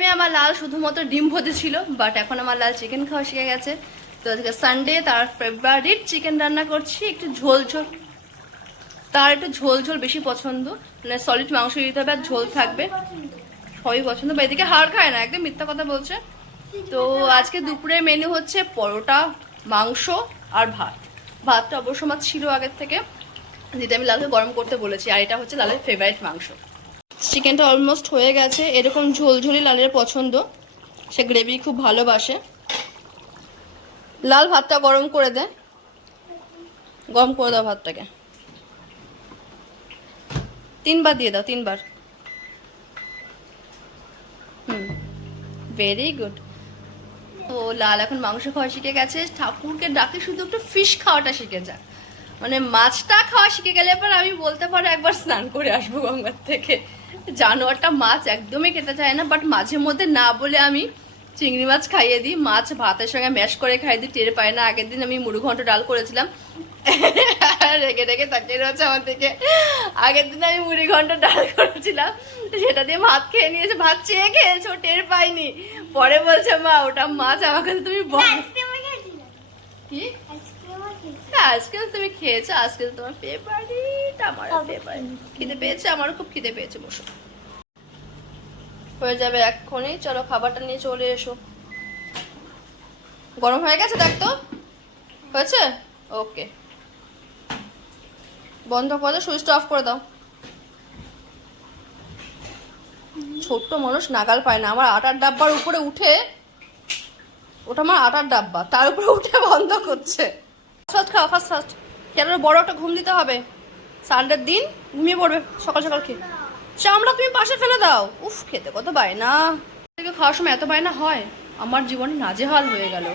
টাইমে আমার লাল শুধুমাত্র ডিম ভোজে ছিল বাট এখন আমার লাল চিকেন খাওয়া শিখে গেছে। তো আজকে সানডে তার ফেভারিট চিকেন রান্না করছি, একটু ঝোল ঝোল। তার একটু ঝোল ঝোল বেশি পছন্দ। মানে সলিড মাংস দিতে হবে আর ঝোল থাকবে। সবই পছন্দ বা এদিকে হাড় খায় না, একদম মিথ্যা কথা বলছে। তো আজকে দুপুরে মেনু হচ্ছে পরোটা, মাংস আর ভাত। ভাতটা অবশ্য আমার ছিল আগের থেকে, যেটা আমি লালকে গরম করতে বলেছি, আর এটা হচ্ছে লালের ফেভারিট মাংস। চিকেনটা অলমোস্ট হয়ে গেছে। এরকম ঝোলঝোলি লালের পছন্দ। সে গ্রেভি খুব ভালোবাসে। লাল ভাতটা গরম করে দে। গরম করে দাও ভাতটাকে। তিনবার দিয়ে দাও, তিনবার। হুম ভেরি গুড তো লাল এখন মাংস খাওয়া শিখে গেছে। ঠাকুরকে ডাকে শুধু একটু ফিশ খাওয়াটা শিখে যা। মানে মাছটা খাওয়া শিখে গেলে পর আমি বলতে পারো একবার স্নান করে আসব গঙ্গার থেকে। জানোয়ারটা মাছ একদমই খেতে চায় না বাট মাঝে মধ্যে না বলে আমি চিংড়ি মাছ খাইয়ে দিই মাছ ভাতের সঙ্গে ম্যাশ করে খাইয়ে দিই টের পায় না। আগের দিন আমি মুড়ি ঘন্ট ডাল করেছিলাম। রেগে রেগে তাকিয়ে রয়েছে আমার থেকে আগের দিন আমি মুড়ি ঘন্ট ডাল করেছিলাম সেটা দিয়ে ভাত খেয়ে নিয়েছে ভাত চেয়ে খেয়েছে ও টের পাইনি। পরে বলছে মা ওটা মাছ আমাকে তো তুমি বল কি? হ্যাঁ, আজকাল তুমি খেয়েছো আজকে তোমার আমার খিদে পেয়েছে। আমারও খুব খিদে পেয়েছে বসো। হয়ে যাবে এক্ষুনি চলো খাবারটা নিয়ে চলে এসো। গরম হয়ে গেছে দেখ তো। হয়েছে? ওকে। বন্ধ করে সুইচটা অফ করে দাও। ছোট্ট মানুষ নাগাল পায় না। আমার আটার ডাব্বার উপরে উঠে ওটা আমার আটার ডাব্বা তার উপরে উঠে বন্ধ করছে। ফার্স্ট খাও ফার্স্ট ফার্স্ট কেন বড় একটা ঘুম দিতে হবে। সানডের দিন ঘুমিয়ে পড়বে, সকাল সকাল খেয়ে। চামড়া তুমি পাশে ফেলে দাও। উফ, খেতে কত বায় না খাওয়ার সময় এত বায়না হয়, আমার জীবনে নাজেহাল হয়ে গেল।